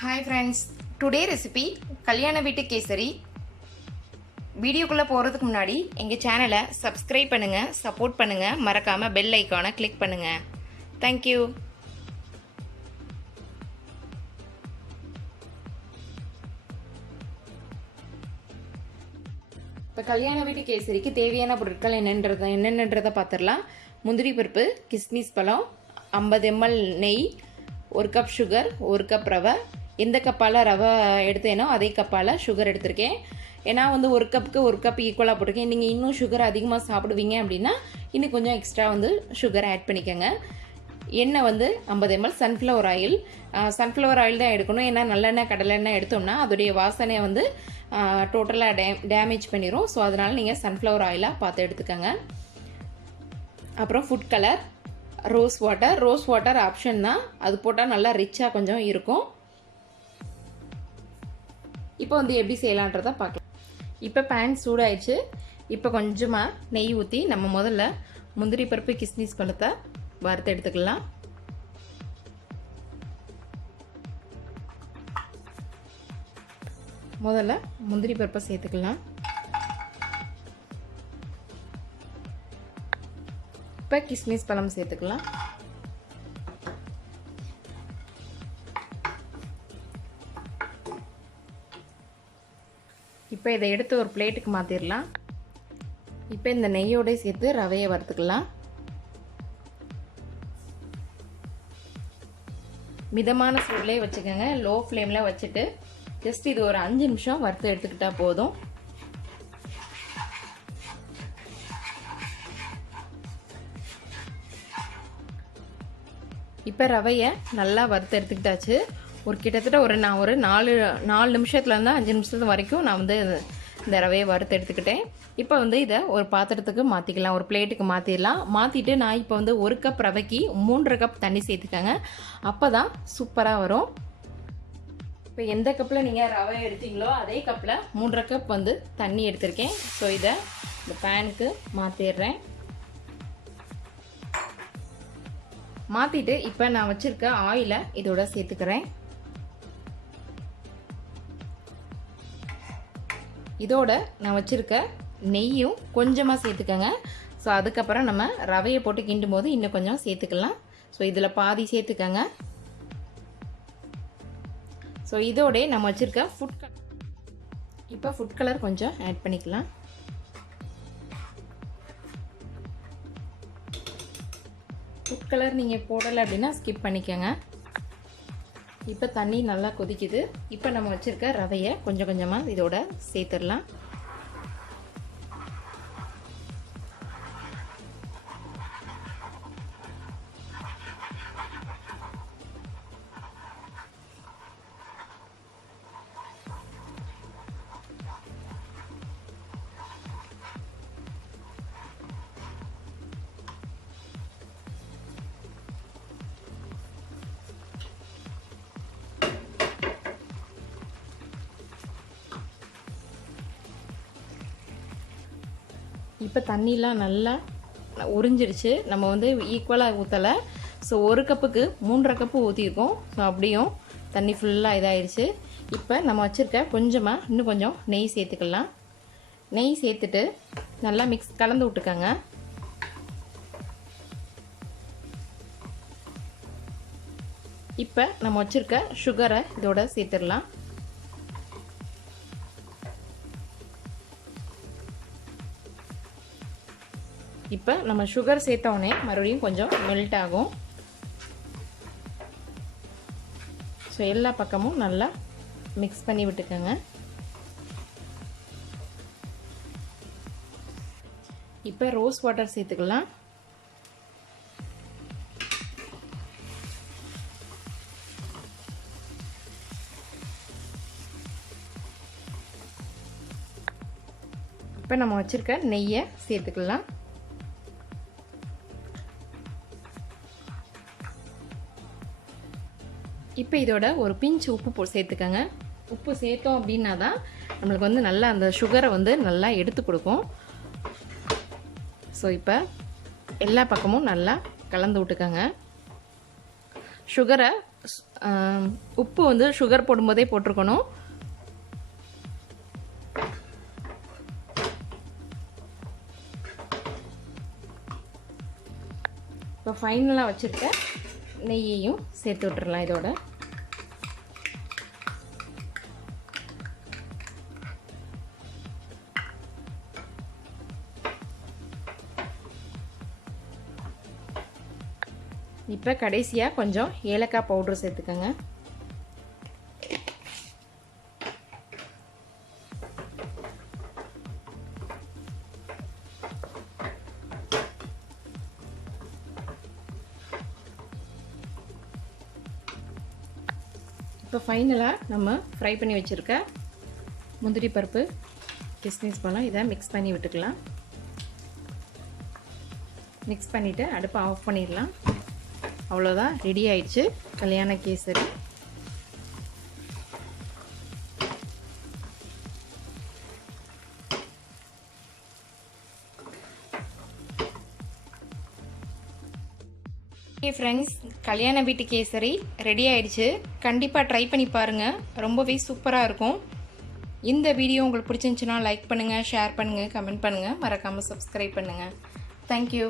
Hi friends, today recipe kalyana வீட்டு கேசரி. வீடியோக்குள்ள போறதுக்கு முன்னாடி எங்க சேனலை subscribe பண்ணுங்க, support பண்ணுங்க, மறக்காம bell ஐகானை click பண்ணுங்க. Thank you. இப்போ கல்யாண வீட்டு கேசரிக்கு தேவையான பொருட்கள் என்னென்னன்றதை பார்த்துடலாம். முந்திரி பருப்பு, கிஸ்மிஸ் பழம், 50 ml நெய், 1 கப் சுகர், 1 கப் ரவை. எந்த கப்பால் ரவை எடுத்தேனோ அதே கப்பால் சுகர் எடுத்திருக்கேன். ஏன்னா வந்து 1 கப்புக்கு 1 கப் ஈக்குவலாக போட்டிருக்கேன். நீங்கள் இன்னும் சுகர் அதிகமாக சாப்பிடுவீங்க அப்படின்னா இன்னும் கொஞ்சம் எக்ஸ்ட்ரா வந்து சுகர் ஆட் பண்ணிக்கோங்க. எண்ணெய் வந்து 50 ml sunflower oil. Sunflower oil தான் எடுக்கணும். ஏன்னா நல்லெண்ணெய் கடலெண்ணெய் எடுத்தோம்னா அதோடைய வாசனையை வந்து டோட்டலாக டேமேஜ் பண்ணிடும். ஸோ அதனால் நீங்கள் சன்ஃப்ளவர் ஆயிலாக பார்த்து எடுத்துக்கோங்க. அப்புறம் food colour, rose water option தான். அது போட்டால் நல்லா ரிச்சாக கொஞ்சம் இருக்கும். இப்போ வந்து எப்படி செய்யலான்றதை பார்க்கலாம். இப்போ பேன் சூடாயிடுச்சு. இப்போ கொஞ்சமாக நெய் ஊற்றி நம்ம முதல்ல முந்திரி பருப்பு, கிஸ்மிஸ் பழத்தை வறுத்து எடுத்துக்கலாம். முதல்ல முந்திரி பருப்பை சேர்த்துக்கலாம். இப்போ கிஸ்மிஸ் பழம் சேர்த்துக்கலாம். இப்போ இதை எடுத்து ஒரு பிளேட்டுக்கு மாற்றிடலாம். இப்போ இந்த நெய்யோட சேர்த்து ரவையை வறுத்துக்கலாம். மிதமான சூட்லேயே வச்சுக்கோங்க. லோ ஃப்ளேமில் வச்சுட்டு ஜஸ்ட் இது ஒரு 5 நிமிஷம் வறுத்து எடுத்துக்கிட்டா போதும். இப்போ ரவையை நல்லா வறுத்து எடுத்துக்கிட்டாச்சு. கிட்டத்தட்ட நான் ஒரு 4 நிமிஷத்துலேருந்து 5 நிமிஷத்து வரைக்கும் நான் வந்து இந்த ரவையை வறுத்து எடுத்துக்கிட்டேன். இப்போ வந்து இதை ஒரு பாத்திரத்துக்கு மாற்றிக்கலாம், ஒரு பிளேட்டுக்கு மாற்றிடலாம். மாற்றிட்டு நான் இப்போ வந்து 1 கப் ரவைக்கு 3.5 கப் தண்ணி சேர்த்துக்கங்க. அப்போ தான் சூப்பராக வரும். இப்போ எந்த கப்பில் நீங்கள் ரவை எடுத்தீங்களோ அதே கப்பில் 3.5 கப் வந்து தண்ணி எடுத்திருக்கேன். ஸோ இதை இந்த பேனுக்கு மாற்றிடுறேன். மாற்றிட்டு இப்போ நான் வச்சுருக்க ஆயிலை இதோட சேர்த்துக்கிறேன். இதோட நான் வச்சுருக்க நெய்யும் கொஞ்சமாக சேர்த்துக்கங்க. ஸோ அதுக்கப்புறம் நம்ம ரவையை போட்டு கிண்டும் போது இன்னும் கொஞ்சம் சேர்த்துக்கலாம். ஸோ இதில் பாதி சேர்த்துக்கங்க. ஸோ இதோட நம்ம வச்சுருக்க இப்போ ஃபுட் கலர் கொஞ்சம் ஆட் பண்ணிக்கலாம். ஃபுட் கலர் நீங்கள் போடலை அப்படின்னா ஸ்கிப் பண்ணிக்கோங்க. இப்போ தண்ணி நல்லா கொதிக்குது. இப்போ நம்ம வச்சுருக்க ரவையை கொஞ்சம் கொஞ்சமாக இதோட சேர்த்துடலாம். இப்போ தண்ணிலாம் நல்லா உறிஞ்சிடுச்சு. நம்ம வந்து ஈக்குவலாக ஊற்றலை. ஸோ 1 கப்புக்கு 3.5 கப்பு ஊற்றிருக்கோம். ஸோ அப்படியும் தண்ணி ஃபுல்லாக இதாகிடுச்சு. இப்போ நம்ம வச்சுருக்க இன்னும் கொஞ்சம் நெய் சேர்த்துக்கலாம். நெய் சேர்த்துட்டு நல்லா கலந்து விட்டுக்கோங்க. இப்போ நம்ம வச்சுருக்க சுகரை இதோட சேர்த்துடலாம். இப்போ நம்ம சுகர் சேர்த்தோடனே மறுபடியும் கொஞ்சம் மெல்ட் ஆகும். ஸோ எல்லா பக்கமும் நல்லா மிக்ஸ் பண்ணி விட்டுக்கோங்க. இப்போ ரோஸ் வாட்டர் சேர்த்துக்கலாம். இப்போ நம்ம வச்சுருக்க நெய்யை சேர்த்துக்கலாம். இப்போ இதோட ஒரு பிஞ்ச் உப்பு சேர்த்துக்கங்க. உப்பு சேர்த்தோம் அப்படின்னா தான் நம்மளுக்கு வந்து நல்லா அந்த சுகரை வந்து நல்லா எடுத்து கொடுக்கும். ஸோ இப்போ எல்லா பக்கமும் நல்லா கலந்து விட்டுக்கோங்க. சுகரை உப்பு வந்து சுகர் போடும்போதே போட்டிருக்கணும். இப்போ ஃபைனலாக வச்சுருக்க நெய்யையும் சேர்த்து விட்டுறலாம் இதோட. இப்போ கடைசியாக கொஞ்சம் ஏலக்காய் பவுட்ரு சேர்த்துக்கோங்க. இப்போ ஃபைனலாக நம்ம ஃப்ரை பண்ணி வச்சுருக்க முந்திரி பருப்பு, கிஸ்மிஸ் பழம் இதை மிக்ஸ் பண்ணி விட்டுக்கலாம். மிக்ஸ் பண்ணிவிட்டு அடுப்பை ஆஃப் பண்ணிடலாம். அவ்வளோதான், ரெடி ஆயிடுச்சு கல்யாண கேசரி. ஓகே ஃப்ரெண்ட்ஸ், கல்யாண வீட்டு கேசரி ரெடி ஆயிடுச்சு. கண்டிப்பாக ட்ரை பண்ணி பாருங்கள், ரொம்பவே சூப்பராக இருக்கும். இந்த வீடியோ உங்களுக்கு பிடிச்சிருந்துச்சுன்னா லைக் பண்ணுங்கள், ஷேர் பண்ணுங்கள், கமெண்ட் பண்ணுங்கள், மறக்காமல் சப்ஸ்கிரைப் பண்ணுங்கள். தேங்க்யூ.